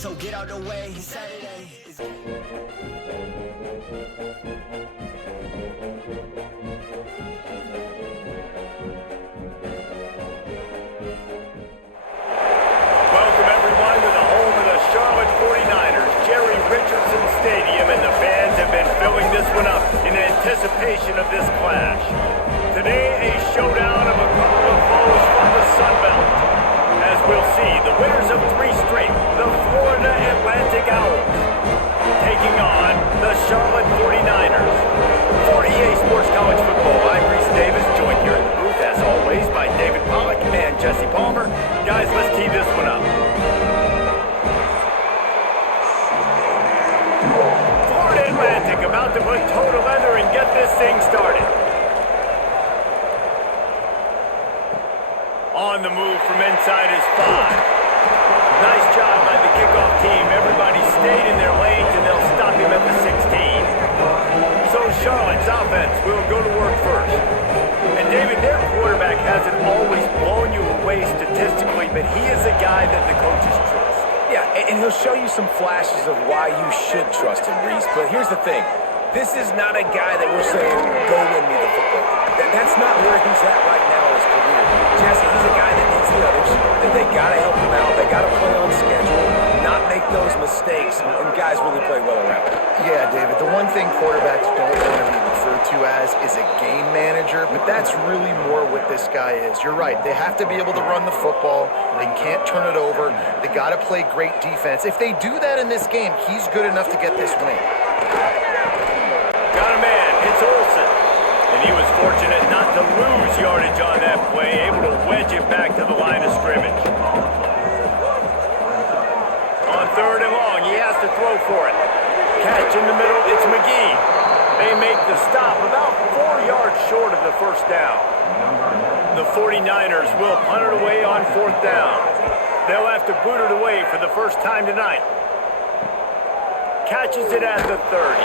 so get out the way. Saturday is... Anticipation of this clash. Today, a showdown of a couple of foes from the Sun Belt. As we'll see, the winners of 3 straight, the Florida Atlantic Owls, taking on the Charlotte 49ers. For EA Sports College Football, I'm Reese Davis, joined here in the booth, as always, by David Pollack and Jesse Palmer. Guys, let's tee this one up. Atlantic about to put toe to leather and get this thing started. On the move from inside is 5. Nice job by the kickoff team. Everybody stayed in their lanes and they'll stop him at the 16. So Charlotte's offense will go to work first. And David, their quarterback hasn't always blown you away statistically, but he is a guy that the coaches trust. Yeah, and he'll show you some flashes of why you should trust him, Reese. But here's the thing. This is not a guy that we're saying, go win me the football. That's not where he's at right now in his career. Jesse, he's a guy that needs the others. That they got to help him out. They got to play on schedule, not make those mistakes, and guys really play well around him. Yeah, David, the one thing quarterbacks don't want to be referred to as is a game manager, but that's really more what this guy is. You're right. They have to be able to run the football. They can't turn it over. They got to play great defense. If they do that in this game, he's good enough to get this win. Got a man. It's Olsen. And he was fortunate not to lose yardage on that play, able to wedge it back to the line of scrimmage. On 3rd and long, he has to throw for it. Catch in the middle, it's McGee. They make the stop about 4 yards short of the first down. The 49ers will punt it away on 4th down. They'll have to boot it away for the first time tonight. Catches it at the 30.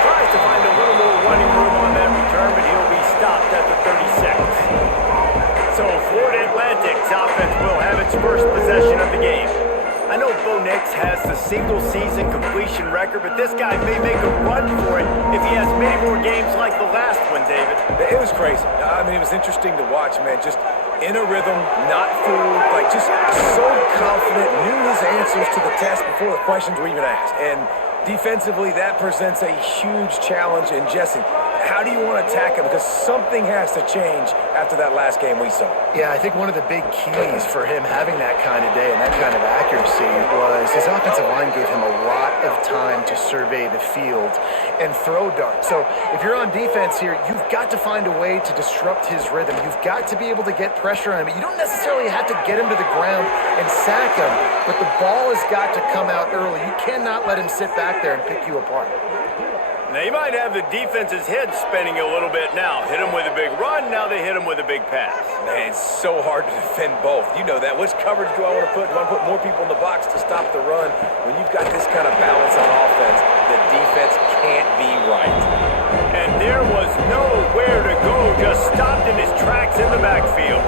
Tries to find a little more running room on that return, but he'll be stopped at the 36. So Florida Atlantic's offense will have its first possession of the game. I know Bo Nix has the single-season completion record, but this guy may make a run for it if he has many more games like the last one, David. It was crazy. I mean, it was interesting to watch, man. Just in a rhythm, not fooled, like just so confident, knew his answers to the test before the questions were even asked. And defensively, that presents a huge challenge. And Jesse, how do you want to attack him? Because something has to change after that last game we saw. Yeah, I think one of the big keys for him having that kind of day and that kind of accuracy was his offensive line gave him a lot of time to survey the field and throw darts. So if you're on defense here, you've got to find a way to disrupt his rhythm. You've got to be able to get pressure on him. You don't necessarily have to get him to the ground and sack him, but the ball has got to come out early. You cannot let him sit back there and pick you apart. They might have the defense's head spinning a little bit now. Hit him with a big run, now they hit him with a big pass. Man, it's so hard to defend both. You know that. Which coverage do I want to put? Do I want to put more people in the box to stop the run? When you've got this kind of balance on offense, the defense can't be right. And there was nowhere to go, just stopped in his tracks in the backfield.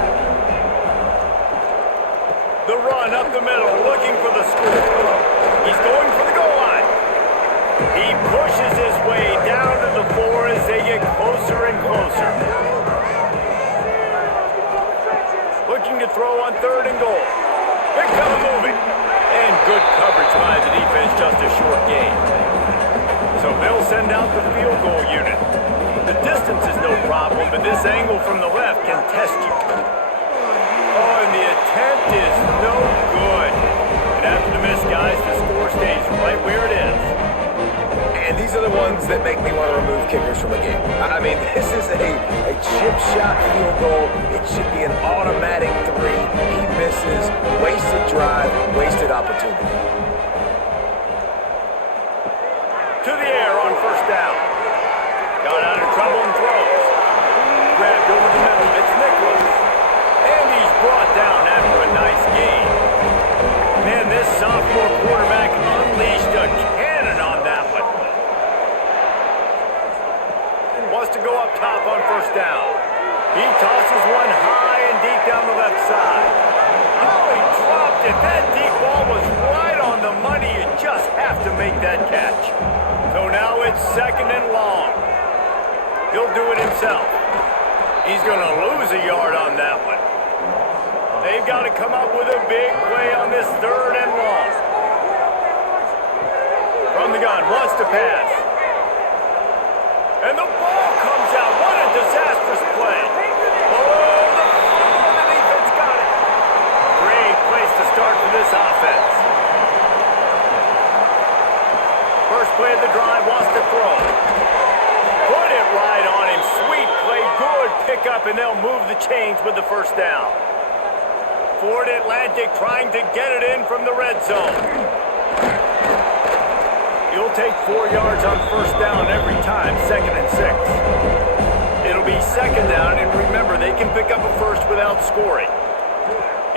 The run up the middle, looking for the score. He's going for the goal line. He pushes his way down to the floor as they get closer and closer. Looking to throw on 3rd and goal. Big fella moving. And good coverage by the defense, just a short gain. So they'll send out the field goal unit. The distance is no problem, but this angle from the left can test you. Oh, and the attempt is no good. And after the miss, guys, the score stays right where it is. And these are the ones that make me want to remove kickers from a game. I mean, this is a chip shot field goal. It should be an automatic 3. He misses, wasted drive, wasted opportunity. To the air on 1st down. Got out of trouble and throws. Grabbed over the middle. It's Nicholas. And he's brought down after a nice gain. Man, this sophomore quarterback unleashed a cannon on that one. Wants to go up top on 1st down. He tosses one high and deep down the left side. Oh, he dropped it. That deep ball was right on the the money. You just have to make that catch. So now it's 2nd and long. He'll do it himself. He's going to lose a yard on that one. They've got to come up with a big play on this 3rd and long. From the gun, wants to pass. And the ball comes out. What a disastrous play. Oh, the defense got it. Great place to start for this offense. First play of the drive, wants to throw. Put it right on him. Sweet play, good pickup, and they'll move the chains with the first down. Florida Atlantic trying to get it in from the red zone. You'll take 4 yards on first down every time, 2nd and 6. It'll be 2nd down, and remember, they can pick up a first without scoring.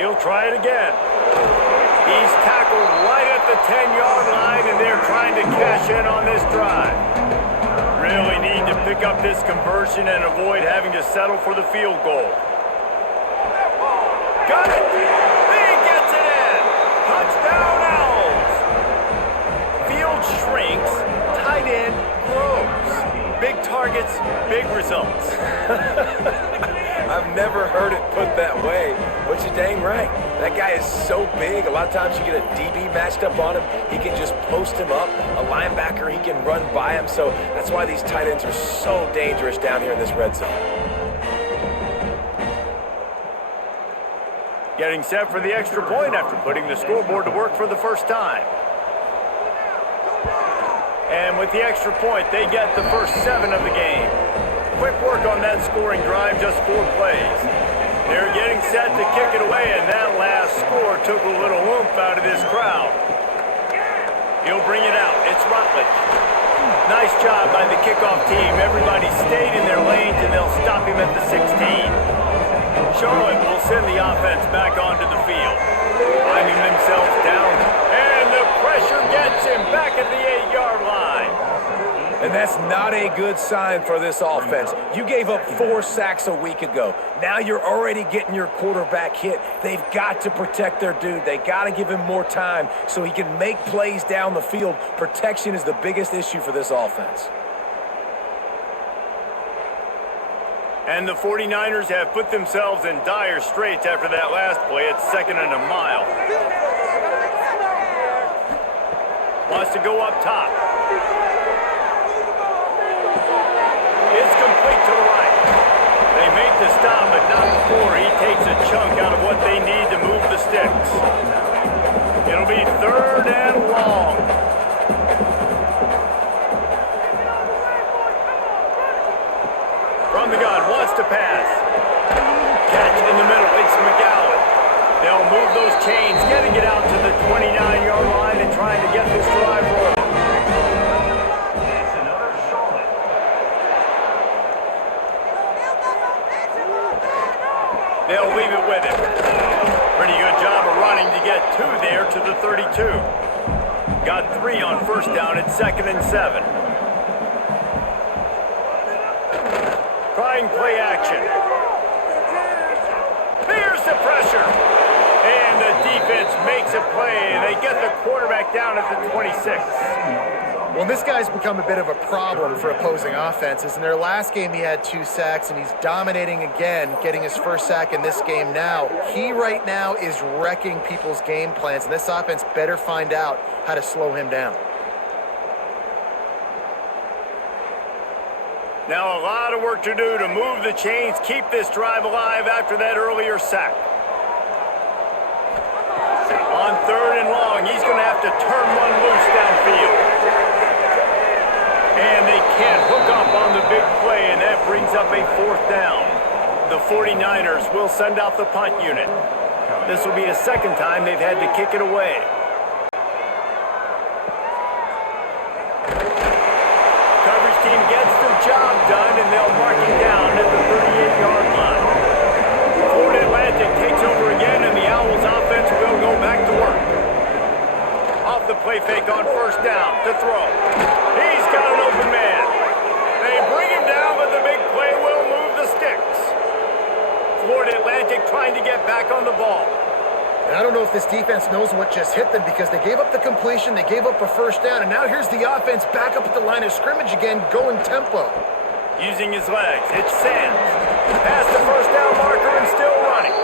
He'll try it again. He's tackled right at the 10-yard line, and they're trying to cash in on this drive. Really need to pick up this conversion and avoid having to settle for the field goal. Got it! He gets it in! Touchdown Owls! Field shrinks, tight end grows. Big targets, big results. I've never heard it put that way, but you're dang right. That guy is so big. A lot of times you get a DB matched up on him. He can just post him up. A linebacker, he can run by him. So that's why these tight ends are so dangerous down here in this red zone. Getting set for the extra point after putting the scoreboard to work for the first time. And with the extra point, they get the first 7 of the game. Quick work on that scoring drive, just 4 plays. They're getting set to kick it away, and that last score took a little oomph out of this crowd. He'll bring it out. It's Rutledge. Nice job by the kickoff team. Everybody stayed in their lanes, and they'll stop him at the 16. Charlotte will send the offense back onto the field. Finding themselves down, and the pressure gets him back at the 8-yard line. And that's not a good sign for this offense. You gave up 4 sacks a week ago. Now you're already getting your quarterback hit. They've got to protect their dude. They got to give him more time so he can make plays down the field. Protection is the biggest issue for this offense. And the 49ers have put themselves in dire straits after that last play. It's 2nd and a mile. Wants to go up top. It's complete to the right. They make the stop, but not before he takes a chunk out of what they need to move the sticks. It'll be 3rd and long. From the gun, wants to pass. Catch in the middle, it's McGowan. They'll move those chains, getting it out to the 29-yard line and trying to get this drive rolling. They'll leave it with him. Pretty good job of running to get 2 there to the 32. Got 3 on first down at 2nd and 7. Trying play action. Here's the pressure. And the defense makes a play. They get the quarterback down at the 26. Well, this guy's become a bit of a problem for opposing offenses. In their last game, he had 2 sacks, and he's dominating again, getting his first sack in this game now. He right now is wrecking people's game plans, and this offense better find out how to slow him down. Now a lot of work to do to move the chains, keep this drive alive after that earlier sack. On 3rd and long, he's going to have to turn one loose downfield. And they can't hook up on the big play, and that brings up a 4th down. The 49ers will send out the punt unit. This will be the 2nd time they've had to kick it away. Coverage team gets the job done, and they'll mark him down at the 38-yard line. Florida Atlantic takes over again, and the Owls offense will go back to work. Off the play fake on first down to throw. He's got an open man. They bring him down, but the big play will move the sticks. Florida Atlantic trying to get back on the ball. And I don't know if this defense knows what just hit them because they gave up the completion, they gave up a first down, and now here's the offense back up at the line of scrimmage again, going tempo. Using his legs, it's Sands. Past the first down marker and still running.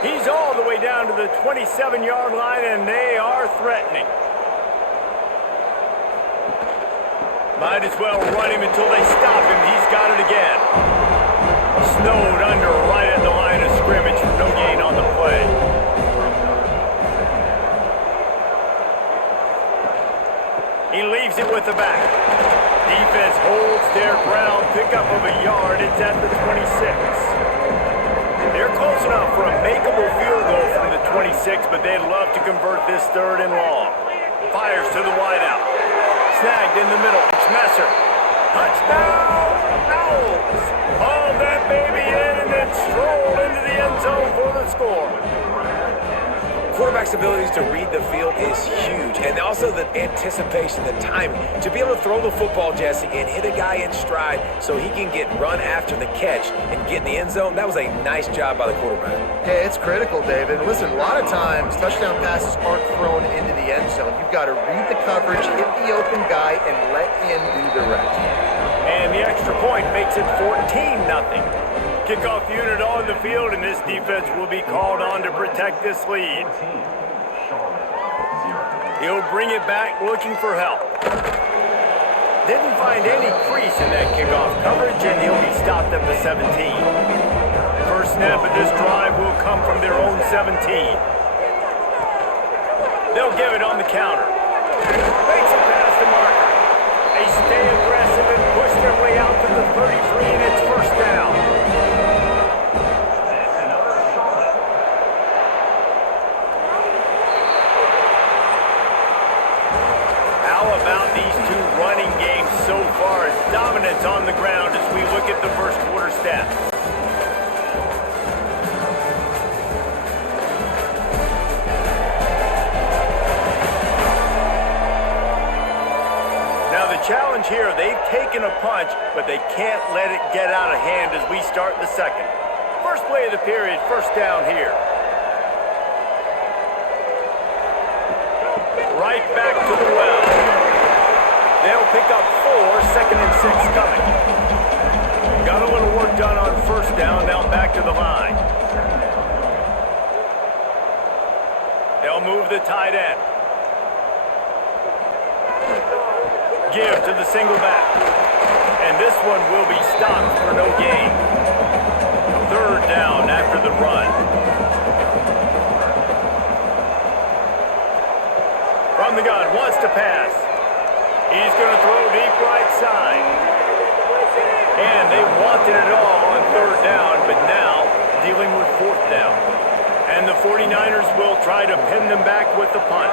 He's all the way down to the 27-yard line, and they are threatening. Might as well run him until they stop him. He's got it again. Snowed under right at the line of scrimmage for no gain on the play. He leaves it with the back. Defense holds their ground, pickup of a yard. It's at the 26. They're close enough for a makeable field goal from the 26, but they'd love to convert this 3rd and long. Fires to the wideout. Snagged in the middle. It's Messer. Touchdown! Owls! Haul that baby in and then stroll into the end zone for the score. Quarterback's abilities to read the field is huge, and also the anticipation, the timing. To be able to throw the football, Jesse, and hit a guy in stride so he can get run after the catch and get in the end zone, that was a nice job by the quarterback. Hey, it's critical, David. Listen, a lot of times touchdown passes aren't thrown into the end zone. You've got to read the coverage, hit the open guy, and let him do the rest. And the extra point makes it 14-0. Kickoff unit on the field, and this defense will be called on to protect this lead. He'll bring it back looking for help. Didn't find any crease in that kickoff coverage, and he'll be stopped at the 17. First snap of this drive will come from their own 17. They'll give it on the counter. Makes it past the marker. They stay aggressive and push their way out to the 33, and it's first down. So far, dominance on the ground as we look at the first quarter stats. Now the challenge here, they've taken a punch, but they can't let it get out of hand as we start the second. First play of the period, first down here. Right back to the well. They'll pick up 4, 2nd and 6 coming. Got a little work done on first down, now back to the line. They'll move the tight end. Give to the single back. And this one will be stopped for no gain. 3rd down after the run. From the gun, wants to pass. He's going to throw deep right side. And they wanted it all on 3rd down, but now dealing with 4th down. And the 49ers will try to pin them back with the punt.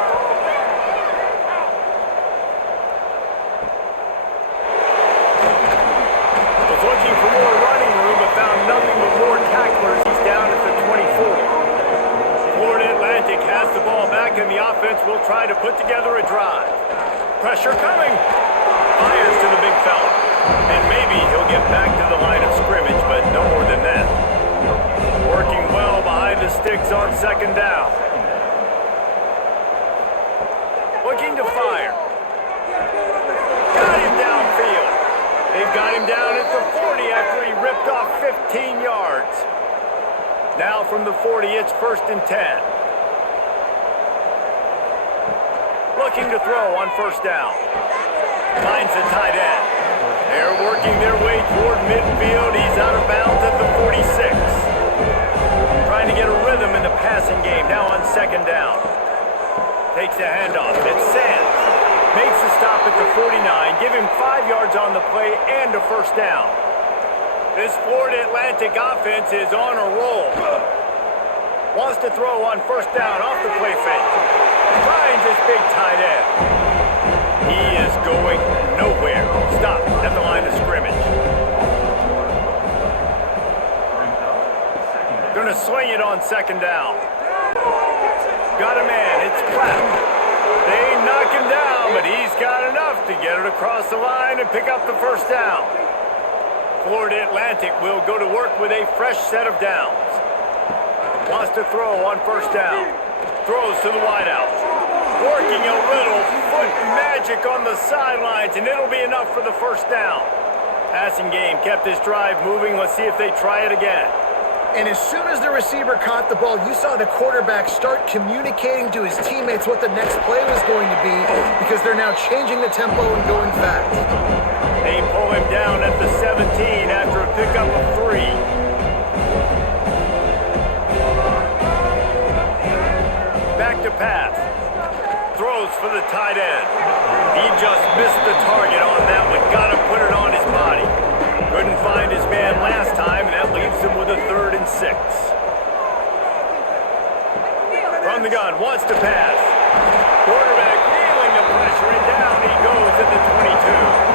Was looking for more running room, but found nothing but more tacklers. He's down at the 24. Florida Atlantic has the ball back, and the offense will try to put together a drive. Pressure coming. Fires to the big fella. And maybe he'll get back to the line of scrimmage, but no more than that. Working well behind the sticks on 2nd down. Looking to fire. Got him downfield. They've got him down at the 40 after he ripped off 15 yards. Now from the 40, it's 1st and 10. Looking to throw on first down. Finds the tight end. They're working their way toward midfield. He's out of bounds at the 46. Trying to get a rhythm in the passing game now on 2nd down. Takes the handoff. It's Sands. Makes the stop at the 49. Give him 5 yards on the play and a first down. This Florida Atlantic offense is on a roll. Wants to throw on first down off the play fake. Finds his big tight end. He is going nowhere. Stopped at the line of scrimmage. Gonna swing it on 2nd down. Got a man. It's Clapp. They knock him down, but he's got enough to get it across the line and pick up the first down. Florida Atlantic will go to work with a fresh set of downs. Wants to throw on first down. Throws to the wideout. Working a little foot magic on the sidelines, and it'll be enough for the first down. Passing game kept this drive moving. Let's see if they try it again. And as soon as the receiver caught the ball, you saw the quarterback start communicating to his teammates what the next play was going to be, because they're now changing the tempo and going fast. They pull him down at the 17 after a pickup of 3. Back to pass. Throws for the tight end. He just missed the target on that one. Got to put it on his body. Couldn't find his man last time, and that leaves him with a 3rd and 6. From the gun, wants to pass. Quarterback feeling the pressure, and down he goes at the 22.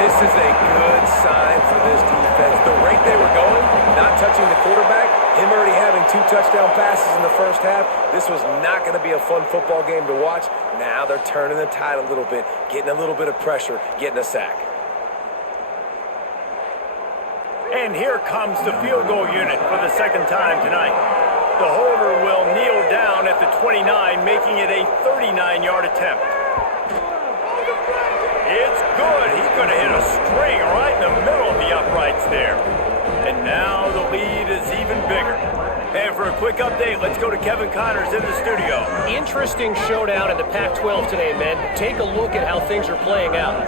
This is a good sign for this defense. The rate they were going, not touching the quarterback, him already having 2 touchdown passes in the first half, this was not going to be a fun football game to watch. Now they're turning the tide a little bit, getting a little bit of pressure, getting a sack. And here comes the field goal unit for the second time tonight. The holder will kneel down at the 29, making it a 39-yard attempt. It's good. He could have hit a string right in the middle of the uprights there. And now the lead is even bigger. And for a quick update, let's go to Kevin Connors in the studio. Interesting showdown in the Pac-12 today, men. Take a look at how things are playing out.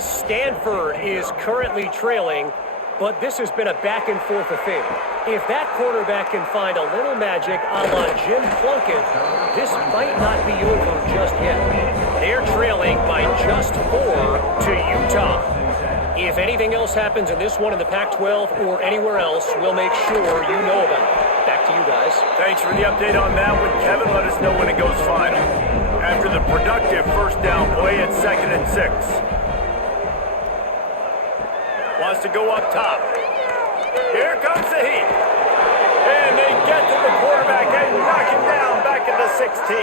Stanford is currently trailing, but this has been a back-and-forth affair. If that quarterback can find a little magic a la Jim Plunkett, this might not be over just yet. They're trailing by just 4 to Utah. If anything else happens in this one in the Pac-12 or anywhere else, we'll make sure you know about it. Back to you guys. Thanks for the update on that one, Kevin. Let us know when it goes final. After the productive first down play at 2nd and 6. Wants to go up top. Here comes the heat. And they get to the quarterback and knock him down back at the 16.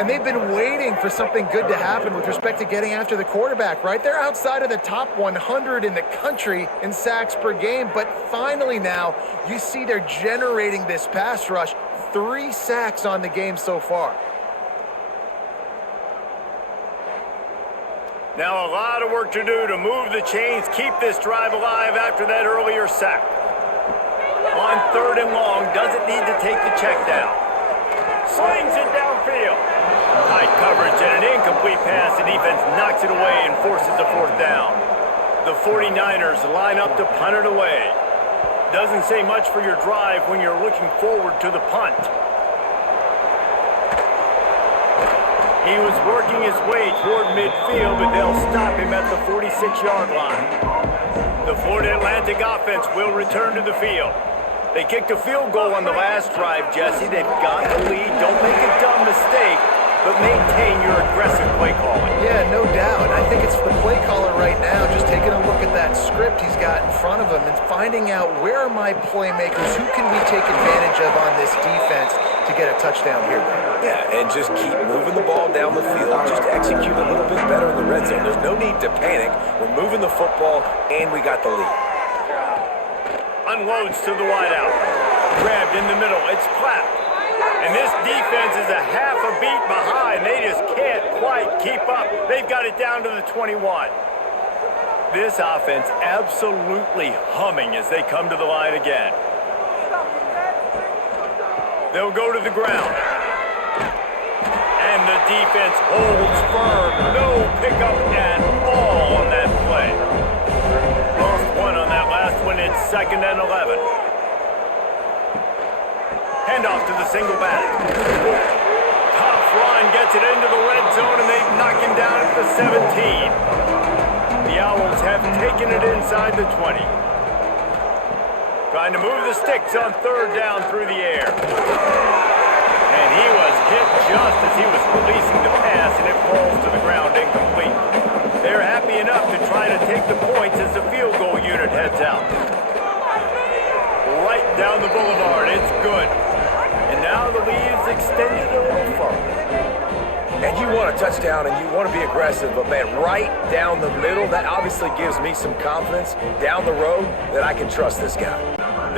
And they've been waiting for something good to happen with respect to getting after the quarterback, right? They're outside of the top 100 in the country in sacks per game, but finally now you see they're generating this pass rush. 3 sacks on the game so far. Now a lot of work to do to move the chains, keep this drive alive after that earlier sack. On 3rd and long, doesn't need to take the check down. Slings it downfield. Tight coverage and an incomplete pass. The defense knocks it away and forces a 4th down. The 49ers line up to punt it away. Doesn't say much for your drive when you're looking forward to the punt. He was working his way toward midfield, but they'll stop him at the 46-yard line. The Florida Atlantic offense will return to the field. They kicked a field goal on the last drive, Jesse. They've got the lead. Don't make a dumb mistake, but maintain your aggressive play calling. Yeah, no doubt. I think it's the play caller right now just taking a look at that script he's got in front of him and finding out where are my playmakers, who can we take advantage of on this defense to get a touchdown here. Yeah, and just keep moving the ball down the field. Just execute a little bit better in the red zone. There's no need to panic. We're moving the football, and we got the lead. Unloads to the wideout. Grabbed in the middle. It's Clapp. And this defense is a half a beat behind. They just can't quite keep up. They've got it down to the 21. This offense absolutely humming as they come to the line again. They'll go to the ground. And the defense holds firm. No pickup at all on that play. Lost 1 on that last one. It's 2nd and 11. Handoff to the single back. Tough run gets it into the red zone, and they knock him down at the 17. The Owls have taken it inside the 20. Trying to move the sticks on 3rd down through the air. And he was hit just as he was releasing the pass, and it falls to the ground incomplete. They're happy enough to try to take the points as the field goal unit heads out. Right down the boulevard, it's good. And now the lead is extended a little further. And you want a touchdown and you want to be aggressive, but man, right down the middle, that obviously gives me some confidence down the road that I can trust this guy.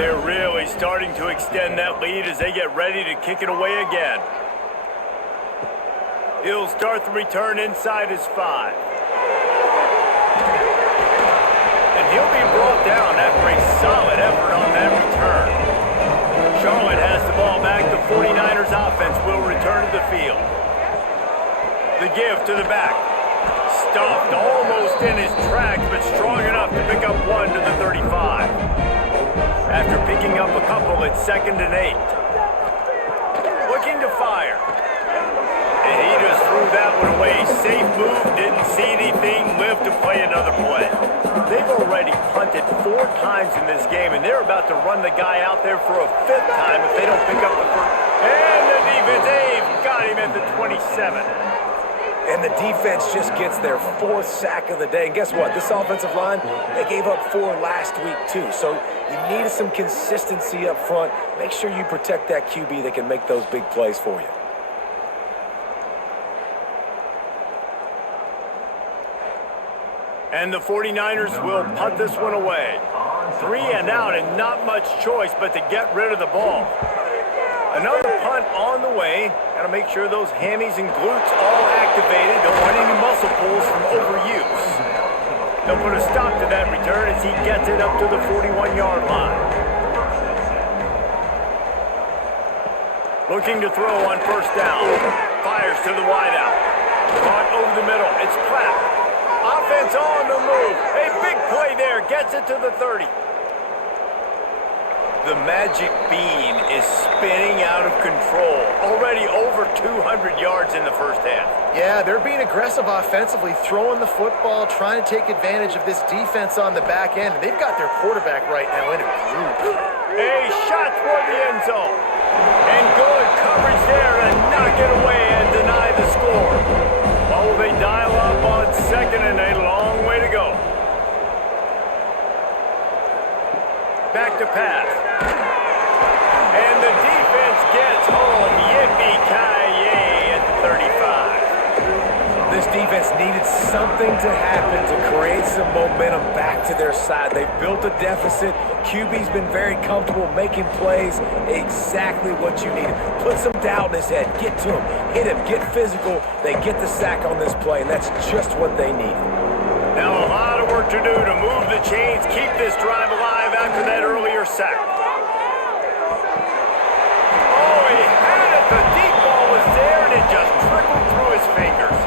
They're really starting to extend that lead as they get ready to kick it away again. He'll start the return inside his 5. And he'll be brought down after a solid effort on that return. Charlotte has the ball back. The 49ers offense will return to the field. The give to the back. Stopped almost in his tracks, but strong enough to pick up 1 to the 35. After picking up a couple, it's 2nd and 8. Looking to fire. And he just threw that one away. Safe move, didn't see anything, lived to play another play. They've already punted 4 times in this game, and they're about to run the guy out there for a 5th time if they don't pick up the first. And the defense, they've got him at the 27. And the defense just gets their 4th sack of the day. And guess what? This offensive line, they gave up 4 last week too. So you need some consistency up front. Make sure you protect that QB that can make those big plays for you. And the 49ers will punt this one away. 3 and out and not much choice but to get rid of the ball. Another punt on the way. Got to make sure those hammies and glutes all activated. Don't want any muscle pulls from overuse. They'll put a stop to that return as he gets it up to the 41-yard line. Looking to throw on 1st down. Fires to the wideout. Caught over the middle. It's Platt. Offense on the move. A big play there. Gets it to the 30. The magic bean is spinning out of control. Already over 200 yards in the first half. Yeah, they're being aggressive offensively, throwing the football, trying to take advantage of this defense on the back end. They've got their quarterback right now in a groove. A shot toward the end zone. And good coverage there to knock it away and deny the score. Oh, they dial up on 2nd and a long way to go. Back to pass. And the defense gets home. Yippee-ki-yay at the 35. This defense needed something to happen to create some momentum back to their side. They've built a deficit. QB's been very comfortable making plays. Exactly what you needed. Put some doubt in his head. Get to him. Hit him. Get physical. They get the sack on this play, and that's just what they needed. Now a lot of work to do to move the chains, keep this drive alive after that earlier sack. Oh, he had it. The deep ball was there, and it just trickled through his fingers.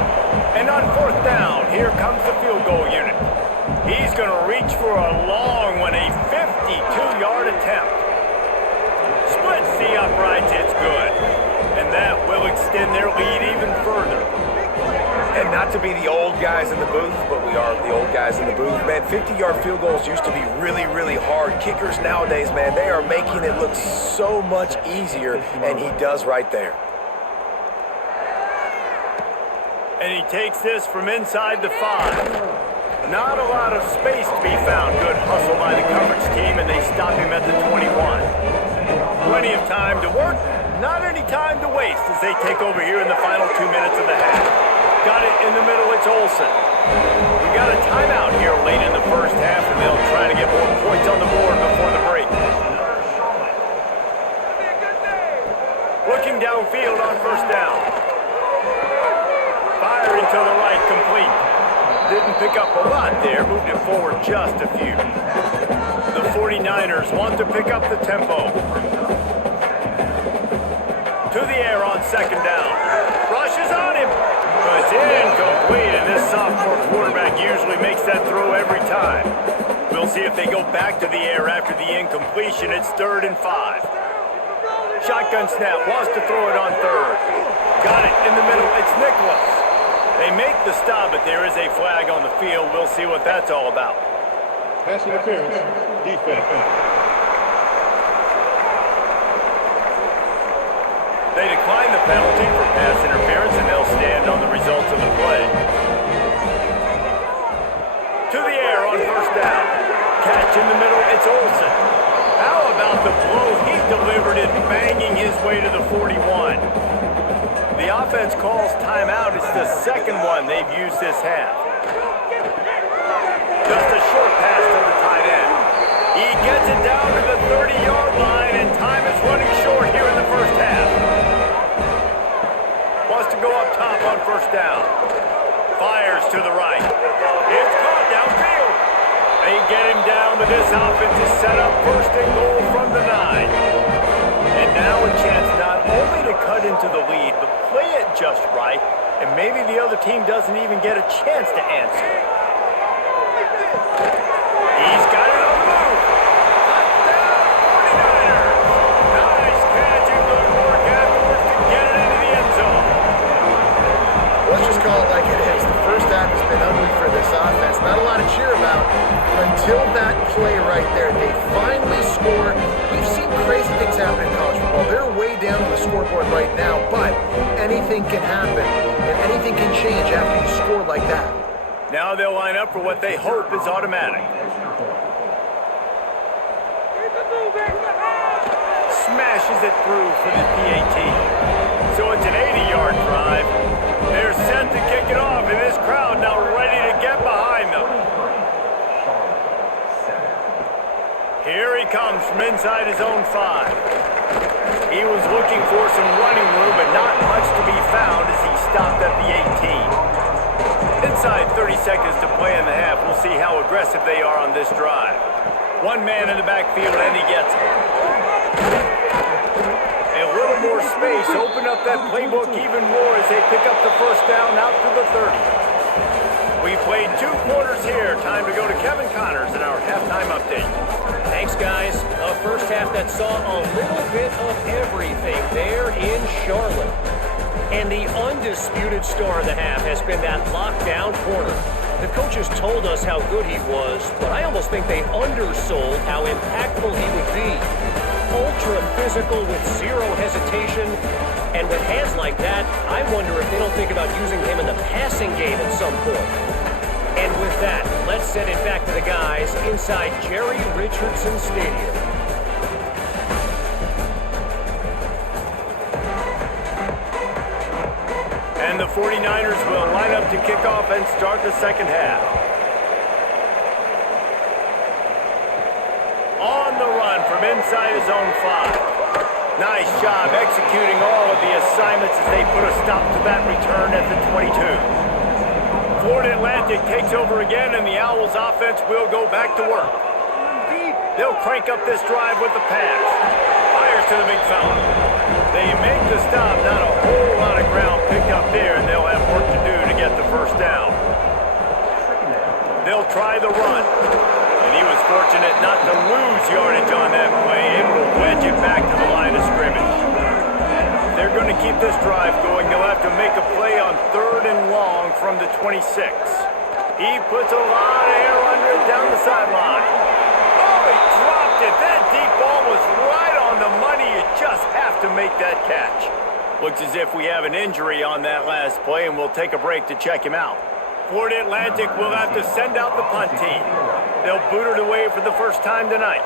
And on 4th down, here comes the field goal unit. He's going to reach for a long one, a 52-yard attempt. Splits the uprights, it's good. And that will extend their lead even further. And not to be the old guys in the booth, but we are the old guys in the booth. Man, 50-yard field goals used to be really, really hard. Kickers nowadays, man, they are making it look so much easier, and he does right there. And he takes this from inside the 5. Not a lot of space to be found. Good hustle by the coverage team, and they stop him at the 21. Plenty of time to work, not any time to waste as they take over here in the final 2 minutes of the half. Got it in the middle, it's Olsen. We got a timeout here late in the first half, and they'll try to get more points on the board before the break. Looking downfield on 1st down. Firing to the right, complete. Didn't pick up a lot there, moved it forward just a few. The 49ers want to pick up the tempo. To the air on 2nd down. Rushes on him. But it's incomplete, and this sophomore quarterback usually makes that throw every time. We'll see if they go back to the air after the incompletion. It's 3rd and 5. Shotgun snap, wants to throw it on 3rd. Got it in the middle, it's Nicholas. They make the stop, but there is a flag on the field. We'll see what that's all about. Pass interference, defense. They decline the penalty for pass interference, and they'll stand on the results of the play. To the air on 1st down. Catch in the middle, it's Olsen. How about the blow he delivered it, banging his way to the 41. The offense calls timeout. It's the 2nd one they've used this half. Just a short pass to the tight end. He gets it down to the 30-yard on first down. Fires to the right. It's caught downfield. They get him down, but this offense is set up first and goal from the 9. And now a chance not only to cut into the lead, but play it just right, and maybe the other team doesn't even get a chance to answer. He's got it on the move. Touchdown, 49ers. Nice catch and good work afterwards to get it into the end zone. Let's just call it like it is. The first half has been ugly for this offense. Not a lot to cheer about until that play right there. They finally score. We've seen crazy things happen in college football. They're way down on the scoreboard right now, but anything can happen, and anything can change after you score like that. Now they'll line up for what they hope is automatic. Smashes it through for the PAT. So it's an 80-yard drive. They're set to kick it off, and this crowd now ready to get behind them. Here he comes from inside his own 5. He was looking for some running room, but not much to be found as he stopped at the 18. Inside 30 seconds to play in the half. We'll see how aggressive they are on this drive. One man in the backfield, and he gets it. A little more space. Open up that playbook even more as they pick up the first down out to the 30. We played 2 quarters here. Time to go to Kevin Connors in our halftime update. Thanks, guys. A first half that saw a little bit of everything there in Charlotte. And the undisputed star of the half has been that lockdown corner. The coaches told us how good he was, but I almost think they undersold how impactful he would be. Ultra physical with zero hesitation. And with hands like that, I wonder if they don't think about using him in the passing game at some point. And with that, let's send it back to the guys inside Jerry Richardson Stadium. And the 49ers will line up to kick off and start the second half. On the run from inside his own 5. Nice job executing all of the assignments as they put a stop to that return at the 22. Florida Atlantic takes over again, and the Owls offense will go back to work. They'll crank up this drive with the pass. Fires to the big fella. They make the stop, not a whole lot of ground picked up there, and they'll have work to do to get the first down. They'll try the run. And he was fortunate not to lose yardage on that play, able to wedge it back to the line of scrimmage. They're going to keep this drive going. They'll have to make a play on 3rd and long from the 26. He puts a lot of air under it down the sideline. Oh, he dropped it. That deep ball was right on the money. You just have to make that catch. Looks as if we have an injury on that last play, and we'll take a break to check him out. Florida Atlantic will have to send out the punt team. They'll boot it away for the first time tonight.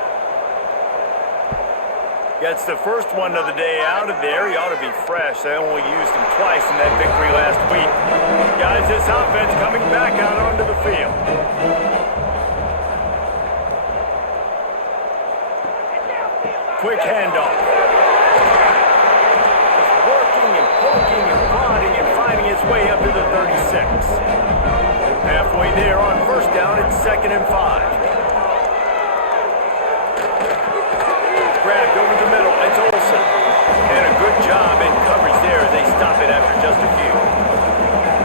Gets the first one of the day out of there. He ought to be fresh. They only used him twice in that victory last week. Guys, this offense coming back out onto the field. Quick handoff. Just working and poking and prodding and finding his way up to the 36. Halfway there on first down, it's 2nd and 5. Grabbed over the middle, it's Olsen. And a good job in coverage there. They stop it after just a few.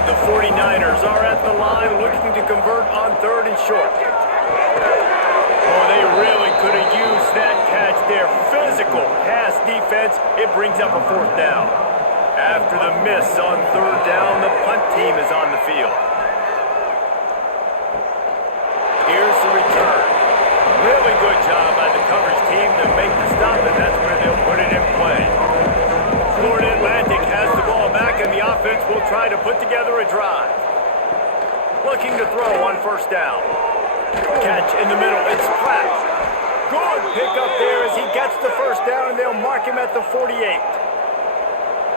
The 49ers are at the line looking to convert on 3rd and short. Oh, they really could have used that catch there. Physical pass defense. It brings up a 4th down. After the miss on 3rd down, the punt team is on the field. Here's the return. Really good job by the coverage team to make the stop, and that's where they'll put it in play. Florida Atlantic has the ball back, and the offense will try to put together a drive. Looking to throw on first down. Catch in the middle. It's Pratt. Good pick up there as he gets the first down, and they'll mark him at the 48.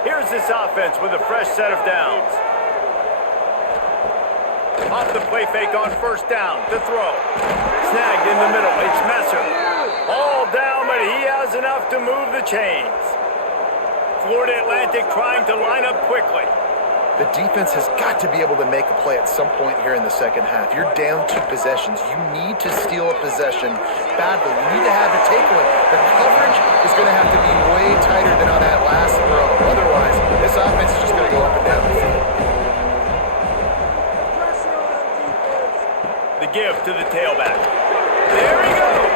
Here's this offense with a fresh set of downs. Off the play fake on first down. To throw. Snagged in the middle. It's Messer. All down, but he has enough to move the chains. Florida Atlantic trying to line up quickly. The defense has got to be able to make a play at some point here in the second half. You're down 2 possessions. You need to steal a possession badly. You need to have the takeaway. The coverage is going to have to be way tighter than on that last throw. Otherwise, this offense is just going to go up and down the field. The give to the tailback. There he goes.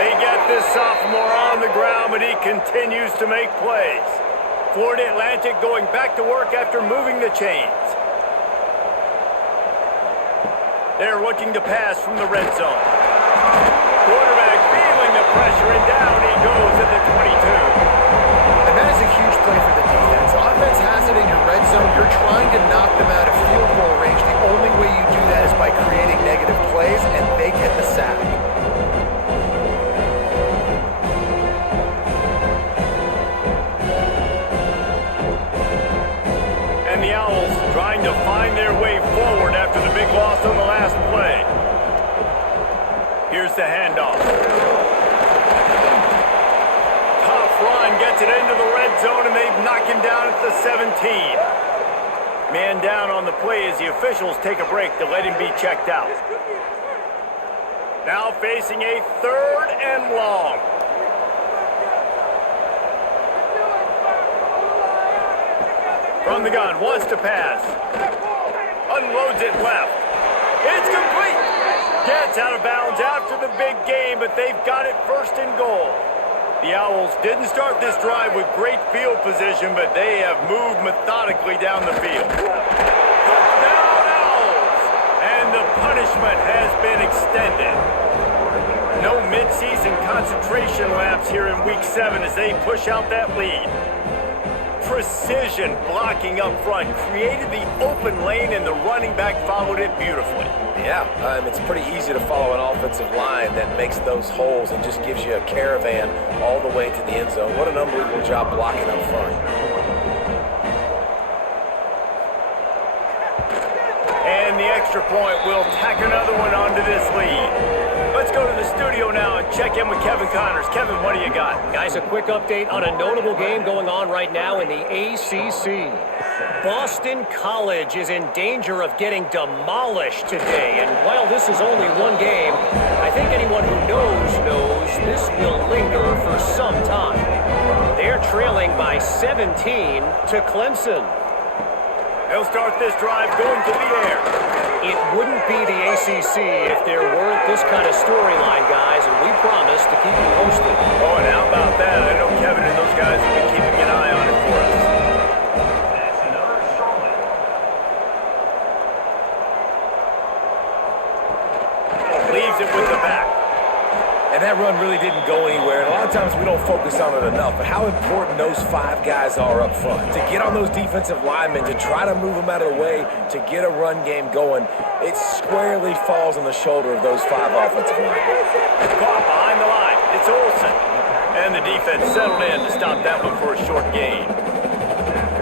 They get this sophomore on the ground, but he continues to make plays. Florida Atlantic going back to work after moving the chains. They're looking to pass from the red zone. Quarterback feeling the pressure, and down he goes at the 22. And that is a huge play for the defense. Offense has it in your red zone. You're trying to knock them out of field goal range. The only way you do that is by creating negative plays, and they get the sack. And the Owls trying to find their way forward after the big loss on the last play. Here's the handoff. Tough run, gets it into the red zone, and they knock him down at the 17. Man down on the play as the officials take a break to let him be checked out. Now facing a 3rd and long. From the gun, wants to pass. Unloads it left. It's complete. Gets out of bounds after the big game, but they've got it 1st and goal. The Owls didn't start this drive with great field position, but they have moved methodically down the field. Touchdown Owls! And the punishment has been extended. No midseason concentration laps here in Week 7 as they push out that lead. Precision blocking up front created the open lane, and the running back followed it beautifully. Yeah, it's pretty easy to follow an offensive line that makes those holes and just gives you a caravan all the way to the end zone. What an unbelievable job blocking up front. And the extra point will tack another one onto this lead. Let's go to the studio now and check in with Kevin Connors. Kevin, what do you got? Guys, a quick update on a notable game going on right now in the ACC. Boston College is in danger of getting demolished today. And while this is only one game, I think anyone who knows this will linger for some time. They're trailing by 17 to Clemson. They'll start this drive going to the air. It wouldn't be the ACC if there weren't this kind of storyline, guys, and we promise to keep you posted. Oh, and how about that? I know Kevin and those guys will be keeping an eye on it for us. That's another solid. Leaves it with the back. And that run really didn't go anywhere. And a lot of times we don't focus on it enough, but how important those 5 guys are up front. To get on those defensive linemen, to try to move them out of the way, to get a run game going, it squarely falls on the shoulder of those 5 offensive linemen. Caught behind the line. It's Olsen. And the defense settled in to stop that one for a short gain.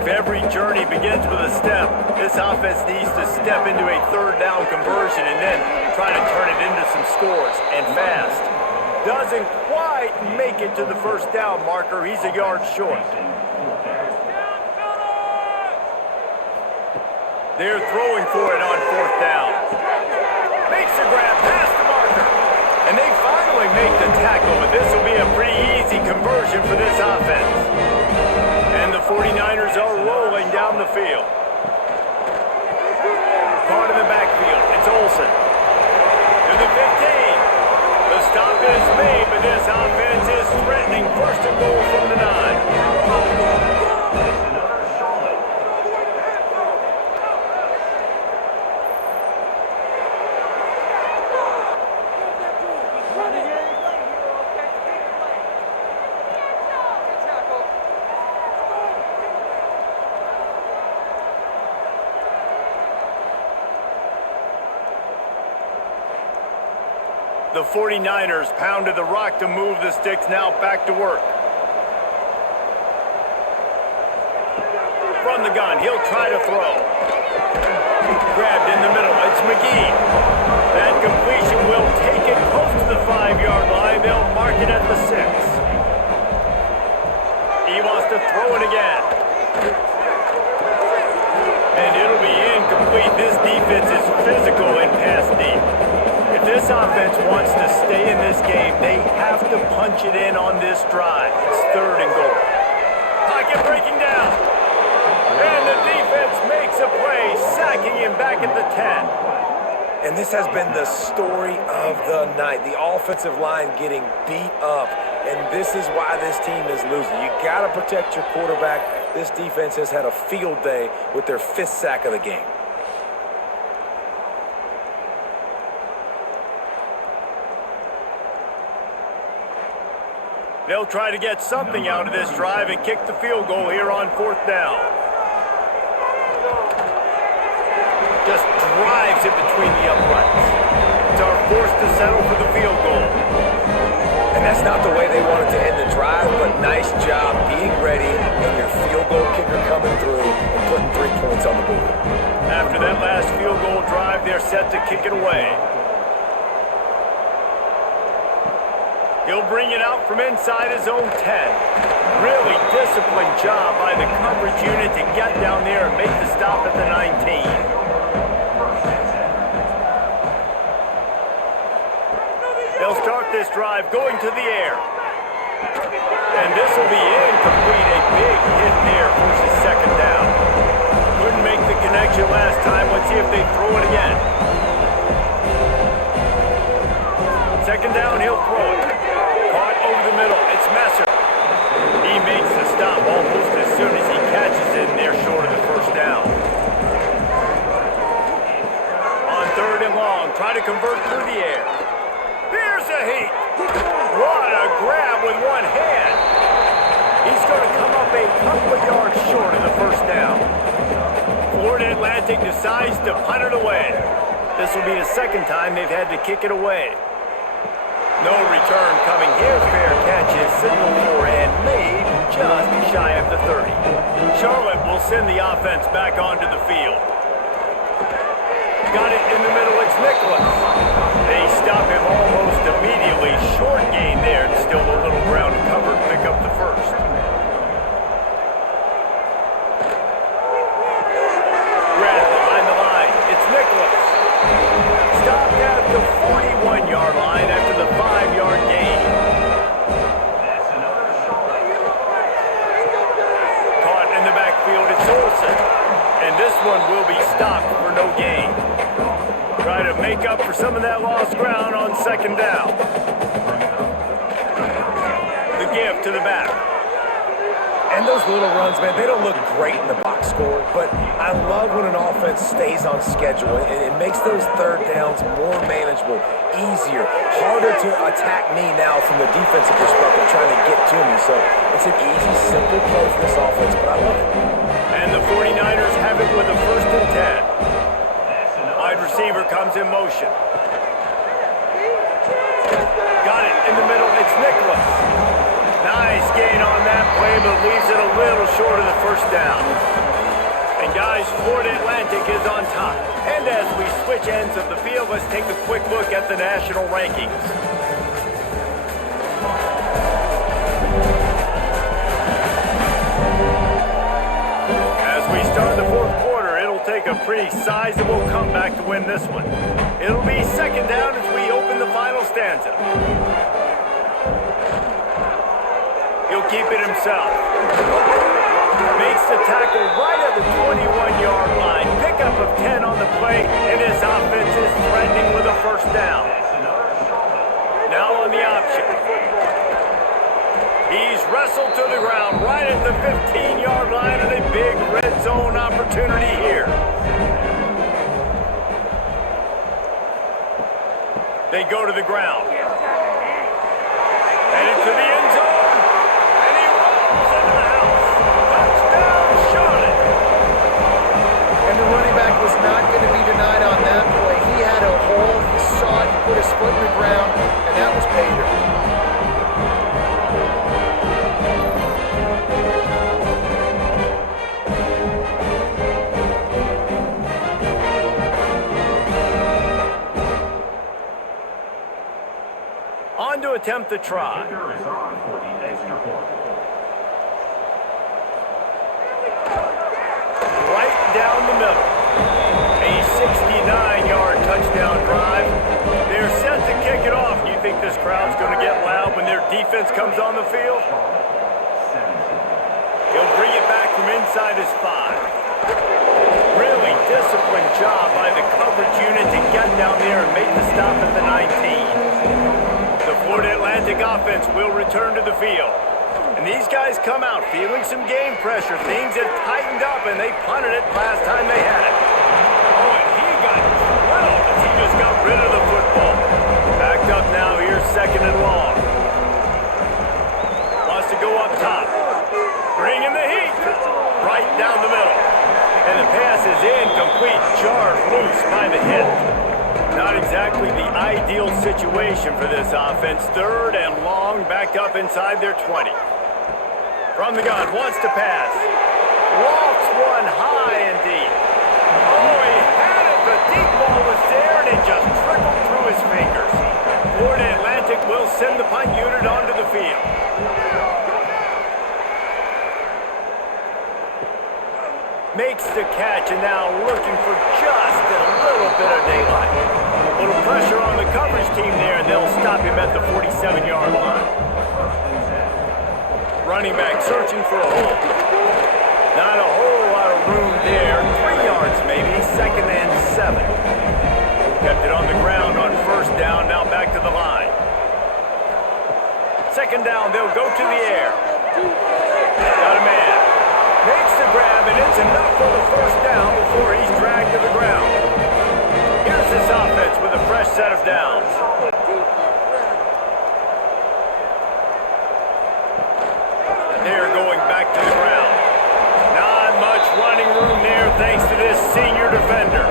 If every journey begins with a step, this offense needs to step into a 3rd down conversion and then try to turn it into some scores, and fast. Doesn't quite make it to the 1st down marker. He's a yard short. They're throwing for it on 4th down. Makes the grab past the marker. And they finally make the tackle, but this will be a pretty easy conversion for this offense. And the 49ers are rolling down the field. Caught in the backfield. It's Olsen. To the 15. The stop is made, but this offense is threatening 1st and goal from the 9. The 49ers pounded the rock to move the sticks, now back to work. From the gun, he'll try to throw. Grabbed in the middle, it's McGee. That completion will take it close to the 5-yard line. They'll mark it at the 6. He wants to throw it again. this offense wants to stay in this game, they have to punch it in on this drive. It's 3rd and goal. Pocket breaking down. And the defense makes a play, sacking him back at the 10. And this has been the story of the night. The offensive line getting beat up. And this is why this team is losing. You got to protect your quarterback. This defense has had a field day with their 5th sack of the game. They'll try to get something out of this drive and kick the field goal here on 4th down. Just drives it between the uprights. They are forced to settle for the field goal. And that's not the way they wanted to end the drive, but nice job being ready and your field goal kicker coming through and putting 3 points on the board. After that last field goal drive, they're set to kick it away. He'll bring it out from inside his own 10. Really disciplined job by the coverage unit to get down there and make the stop at the 19. They'll start this drive going to the air. And this will be incomplete. A big hit there versus 2nd down. Couldn't make the connection last time. Let's see if they throw it again. 2nd down, he'll throw it. Caught over the middle. It's Messer. He makes the stop almost as soon as he catches it, and they're short of the 1st down. On 3rd and long, try to convert through the air. Here's a heat. What a grab with one hand. He's going to come up a couple of yards short of the 1st down. Florida Atlantic decides to punt it away. This will be the 2nd time they've had to kick it away. No return coming here. Fair catch is signaled for and made just shy of the 30. Charlotte will send the offense back onto the field. Got it in the middle. It's Nicholas. They stop him almost immediately. Short gain there. Still a little ground covered. Pick up the 1st. Grab behind the line. It's Nicholas. Stopped at the 41-yard line after the 5-yard gain. Caught in the backfield, it's Olsen. And this one will be stopped for no gain. Try to make up for some of that lost ground on 2nd down. The give to the back. And those little runs, man, they don't look great in the box score, but I love when an offense stays on schedule. It makes those 3rd downs more manageable, easier, harder to attack me now from the defensive perspective trying to get to me. So it's an easy, simple play for this offense, but I love it. And the 49ers have it with a 1st and 10. Wide receiver comes in motion. Got it in the middle. It's Nicholas. Nice gain on that play, but leaves it a little short of the 1st down. And guys, Florida Atlantic is on top. And as we switch ends of the field, let's take a quick look at the national rankings. As we start the 4th quarter, it'll take a pretty sizable comeback to win this one. It'll be 2nd down as we open the final stanza. He'll keep it himself. Makes the tackle right at the 21-yard line. Pickup of 10 on the play, and his offense is threatening with a 1st down. Now on the option. He's wrestled to the ground right at the 15-yard line, and a big red zone opportunity here. They go to the ground. Headed to the end zone. Was not going to be denied on that play. He had a hole, he saw it, he put his foot in the ground, and that was Pater. On to attempt the try. Right down the middle. A 69-yard touchdown drive. They're set crowd's going to get loud when their defense comes on the field. He'll bring it back from inside his 5. Really disciplined job by the coverage unit to get down there and make the stop at the 19. The Florida Atlantic offense will return to the field. And these guys come out feeling some game pressure. Things have tightened up, and they punted it last time they had it. Oh, and he got drilled as he just got rid of the football. Backed up now, here's 2nd and long. Wants to go up top. Bringing the heat. Right down the middle. And the pass is incomplete, jarred loose by the hit. Not exactly the ideal situation for this offense. 3rd and long, backed up inside their 20. From the gun, wants to pass. Lofts one high and deep. Oh, he had it. The deep ball was there, and it just trickled through his fingers. Florida Atlantic will send the punt unit onto the field. Makes the catch, and now looking for just a little bit of daylight. A little pressure on the coverage team there, and they'll stop him at the 47-yard line. Running back searching for a hole. Not a whole lot of room there. 3 yards maybe, 2nd and 7. Kept it on the ground on 1st down, now back to the line. 2nd down, they'll go to the air. Got a man. Makes the grab, and it's enough for the 1st down before he's dragged to the ground. Here's this offense with a fresh set of downs. They're going back to the ground. Not much running room there thanks to this senior defender.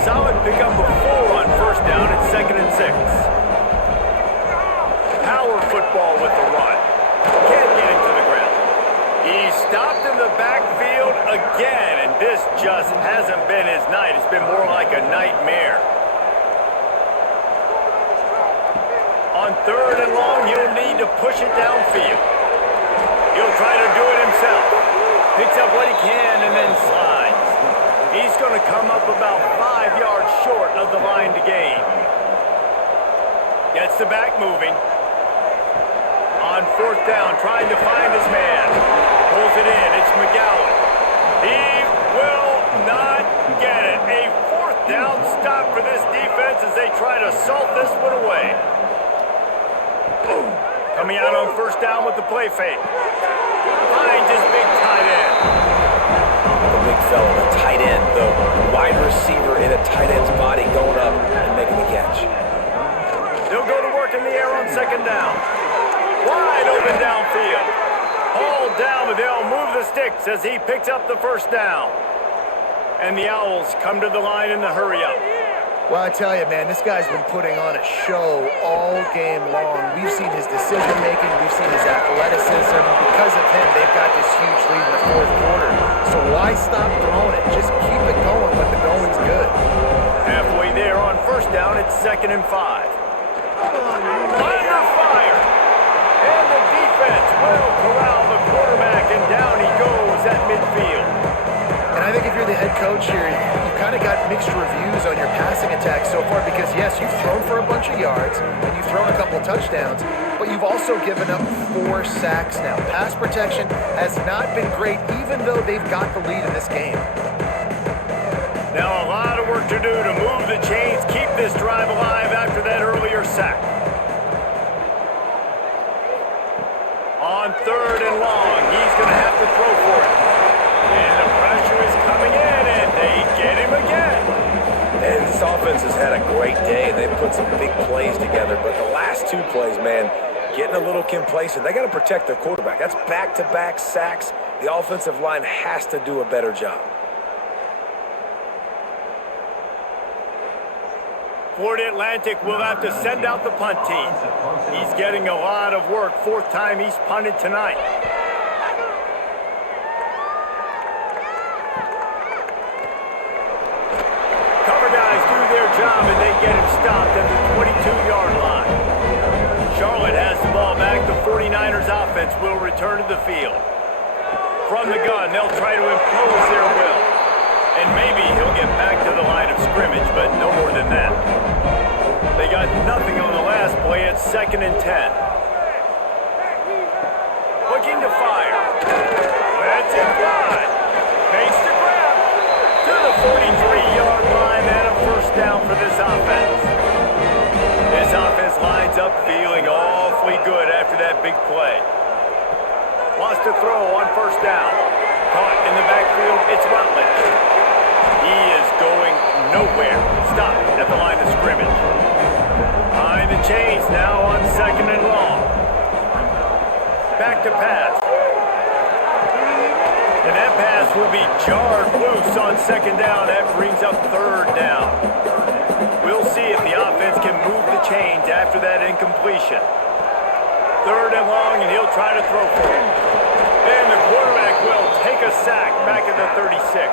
Solid pickup of 4 on 1st down and 2nd and 6. Power football with the run. Can't get him to the ground. He's stopped in the backfield again, and this just hasn't been his night. It's been more like a nightmare. On 3rd and long, you'll need to push it downfield. He'll try to do it himself. Picks up what he can and then slides. He's going to come up about 5 yards short of the line to gain. Gets the back moving. On 4th down, trying to find his man. Pulls it in. It's McGowan. He will not get it. A 4th down stop for this defense as they try to salt this one away. Coming out on 1st down with the play fake. Finds his big tight end. The big fella, the tight end, the wide receiver in a tight end's body going up and making the catch. They'll go to work in the air on 2nd down. Wide open downfield. Hauled down, but they'll move the sticks as he picks up the 1st down. And the Owls come to the line in the hurry-up. Well, I tell you, man, this guy's been putting on a show all game long. We've seen his decision-making. We've seen his athleticism. Because of him, they've got this huge lead in the 4th quarter. So why stop throwing it? Just keep it going when the going's good. Halfway there on 1st down, it's 2nd and 5. Under fire. And the defense will corral the quarterback, and down he goes at midfield. And I think if you're the head coach here, you've kind of got mixed reviews on your passing attack so far because, yes, you've thrown for a bunch of yards and you've thrown a couple touchdowns, but you've also given up 4 sacks now. Pass protection has not been great, even though they've got the lead in this game. Now a lot of work to do to move the chains, keep this drive alive after that earlier sack. On 3rd and long, he's going to have to throw for it. And the pressure is coming in, and they get him again. And this offense has had a great day. They've put some big plays together, but the last 2 plays, man, getting a little complacent. They got to protect their quarterback. That's back-to-back sacks. The offensive line has to do a better job. Florida Atlantic will have to send out the punt team. He's getting a lot of work. 4th time he's punted tonight. Cover guys do their job, and they get him stopped at the 22-yard line. Charlotte has the ball back. The 49ers offense will return to the field. From the gun, they'll try to impose their will. And maybe he'll get back to the line of scrimmage, but no more than that. They got nothing on the last play. It's 2nd and 10. Looking to fire. That's it wide. Makes the grab to the 43-yard line and a first down for this offense. This offense lines up feeling awfully good after that big play. Wants to throw on first down. Caught in the backfield, it's Rutledge. He is going nowhere. Stop at the line of scrimmage. Behind the chains now on 2nd and long. Back to pass. And that pass will be jarred loose on 2nd down. That brings up 3rd down. We'll see if the offense can move the chains after that incompletion. 3rd and long, and he'll try to throw for it. And the quarterback will take a sack back at the 36.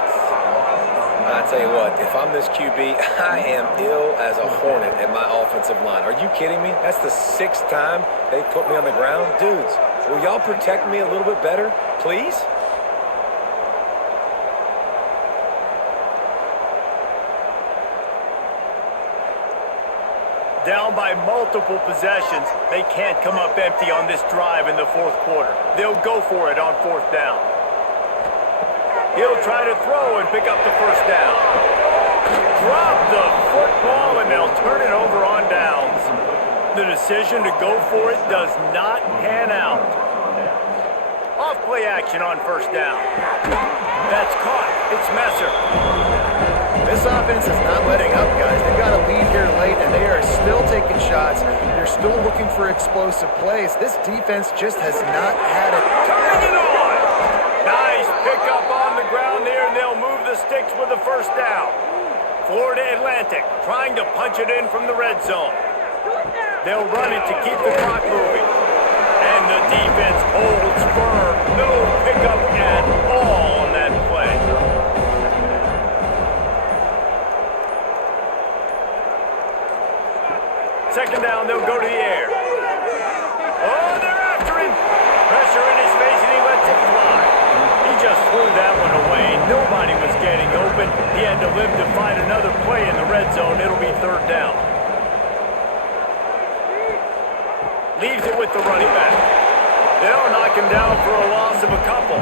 I tell you what, if I'm this QB, I am ill as a hornet at my offensive line. Are you kidding me? That's the 6th time they've put me on the ground. Dudes, will y'all protect me a little bit better, please? Down by multiple possessions, they can't come up empty on this drive in the 4th quarter. They'll go for it on 4th down. He'll try to throw and pick up the first down. Drop the football and they'll turn it over on downs. The decision to go for it does not pan out. Off play action on first down. That's caught. It's Messer. This offense is not letting up, guys. They've got a lead here late, and they are still taking shots. They're still looking for explosive plays. This defense just has not had it. Turning it on! Nice pickup on the ground there, and they'll move the sticks with the first down. Florida Atlantic trying to punch it in from the red zone. They'll run it to keep the clock moving. And the defense holds firm. No pickup at all on that play. Second down, they'll go to the air. Oh, they're after him. Pressure in his face, and he lets it fly. He just threw that one away. Nobody was getting open. He had to live to find another play in the red zone. It'll be 3rd down. Leaves it with the running back. They'll knock him down for a loss of a couple.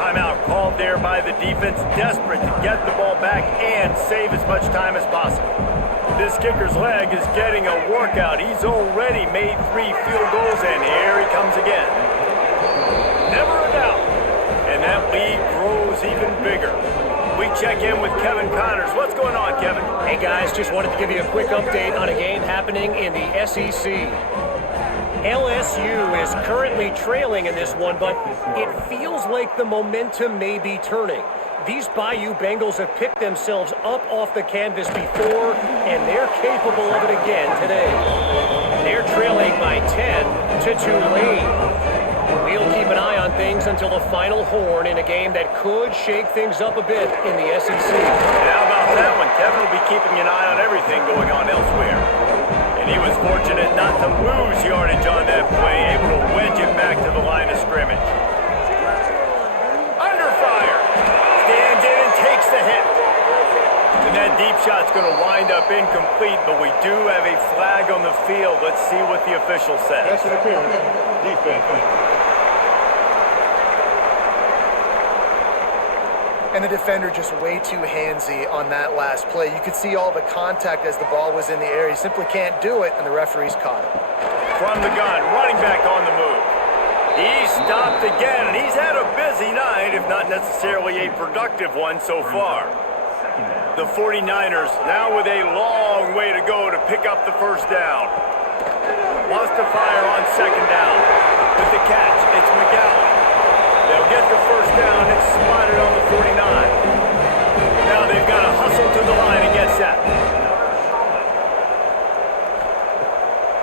Timeout called there by the defense, desperate to get the ball back and save as much time as possible. This kicker's leg is getting a workout. He's already made 3 field goals, and here he comes again. Never a doubt. And that lead grows even bigger. We check in with Kevin Connors. What's going on, Kevin? Hey, guys, just wanted to give you a quick update on a game happening in the SEC. LSU is currently trailing in this one, but it feels like the momentum may be turning. These Bayou Bengals have picked themselves up off the canvas before, and they're capable of it again today. They're trailing by 10 to Tulane. We'll keep an eye on things until the final horn in a game that could shake things up a bit in the SEC. And how about that one? Kevin will be keeping an eye on everything going on elsewhere. And he was fortunate not to lose yardage on that play, able to wedge it back to the line of scrimmage. Under fire. Stands in and takes the hit. And that deep shot's going to wind up incomplete, but we do have a flag on the field. Let's see what the official says. Pass interference. Defense. And the defender just way too handsy on that last play. You could see all the contact as the ball was in the air. He simply can't do it, and the referees caught him. From the gun, running back on the move. He's stopped again, and he's had a busy night, if not necessarily a productive one so far. The 49ers now with a long way to go to pick up the first down. Wants to fire on second down. With the catch, it's McGowan. They'll get the first down. It's spotted on the 49. Now they've got to hustle to the line and get set.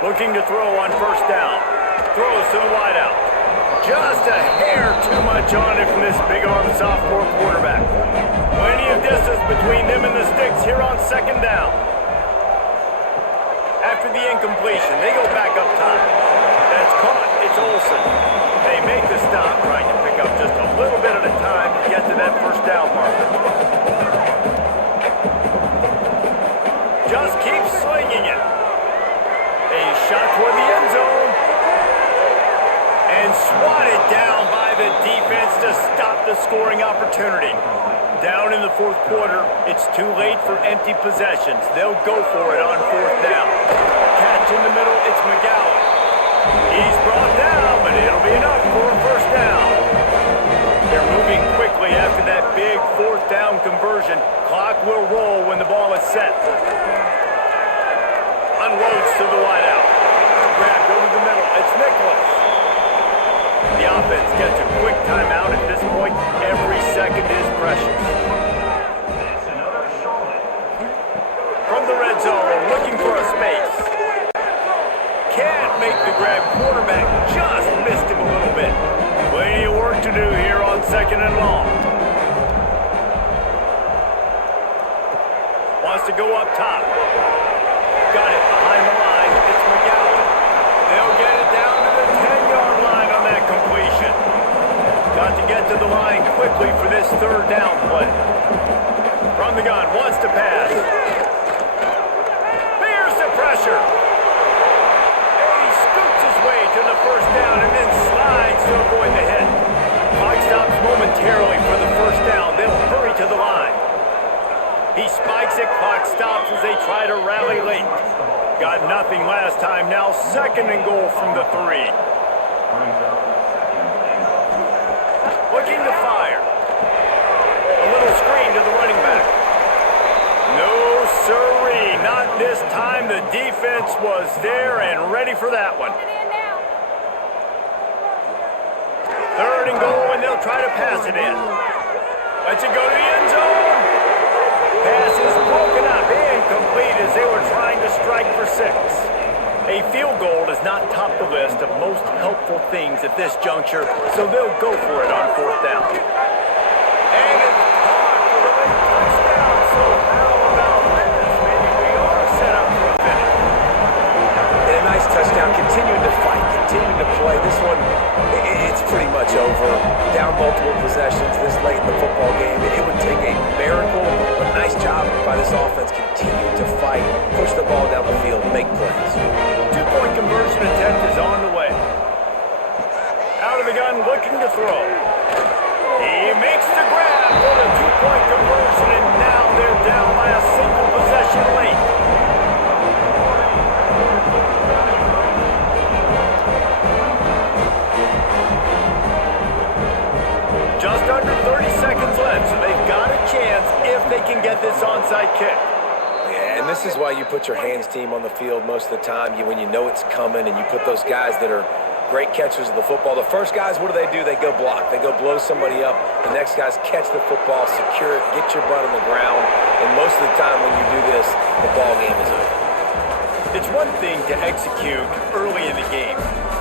Looking to throw on first down. Throws to the wideout. Just a hair too much on it from this big-arm sophomore quarterback. Plenty of distance between them and the sticks here on second down. After the incompletion, they go back up top. That's caught. It's Olsen. They make the stop, trying to pick up just a little bit at a time to get to that first down marker. Just keep slinging it. A shot the scoring opportunity. Down in the fourth quarter, it's too late for empty possessions. They'll go for it on fourth down. Catch in the middle, it's McGowan. He's brought down, but it'll be enough for a first down. They're moving quickly after that big fourth down conversion. Clock will roll when the ball is set. Unloads to the wideout. Grabbed over the middle. It's Nicholas. The offense gets a quick timeout at this point. Every second is precious. From the red zone, looking for a space. Can't make the grab. Quarterback just missed him a little bit. Plenty of work to do here on second and long. Wants to go up top. Got it behind the line. It's McGowan. They'll get it down to the 10-yard line on that completion. Got to get to the line quickly for this third down play. From the gun, wants to pass. Bears the pressure. And he scoots his way to the first down and then slides to avoid the hit. Clock stops momentarily for the first down. They'll hurry to the line. He spikes it, clock stops as they try to rally late. Got nothing last time, now second and goal from the 3. Looking to fire. A little screen to the running back. No siree, not this time. The defense was there and ready for that one. Third and goal, and they'll try to pass it in. Lets it go to the end zone. Pass is broken up, incomplete as they were trying to strike for 6. A field goal does not top the list of most helpful things at this juncture, so they'll go for it on fourth down. And it's caught for the late touchdown, so how about this? Maybe we are set up for a finish. And a nice touchdown, continuing to fight, continuing to play. This one, it's pretty much over. Down multiple possessions this late in the football game. It would take a miracle, but nice job by this offense. Continue to fight, push the ball down the field, make plays. Two-point conversion attempt is on the way. Out of the gun, looking to throw. He makes the grab for the two-point conversion, and now they're down by a single possession late. Just under 30 seconds left, so they've got a chance if they can get this onside kick. Yeah, and this is why you put your hands team on the field most of the time. When you know it's coming and you put those guys that are great catchers of the football. The first guys, what do? They go block. They go blow somebody up. The next guys catch the football, secure it, get your butt on the ground. And most of the time when you do this, the ball game is over. It's one thing to execute early in the game.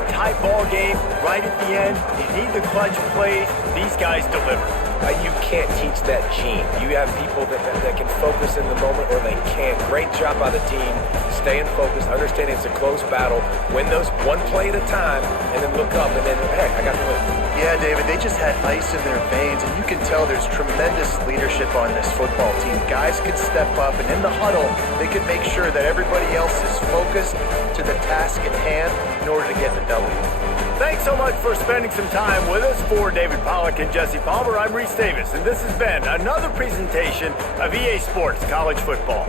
Tight ball game, right at the end, you need the clutch plays. These guys deliver. You can't teach that gene. You have people that can focus in the moment or they can't. Great job by the team, staying focused, understanding it's a close battle, win those one play at a time, and then look up and then, heck, I got the win. Yeah, David, they just had ice in their veins, and you can tell there's tremendous leadership on this football team. Guys could step up, and in the huddle, they could make sure that everybody else is focused to the task at hand in order to get the W. Thanks so much for spending some time with us. For David Pollack and Jesse Palmer, I'm Reese Davis, and this has been another presentation of EA Sports College Football.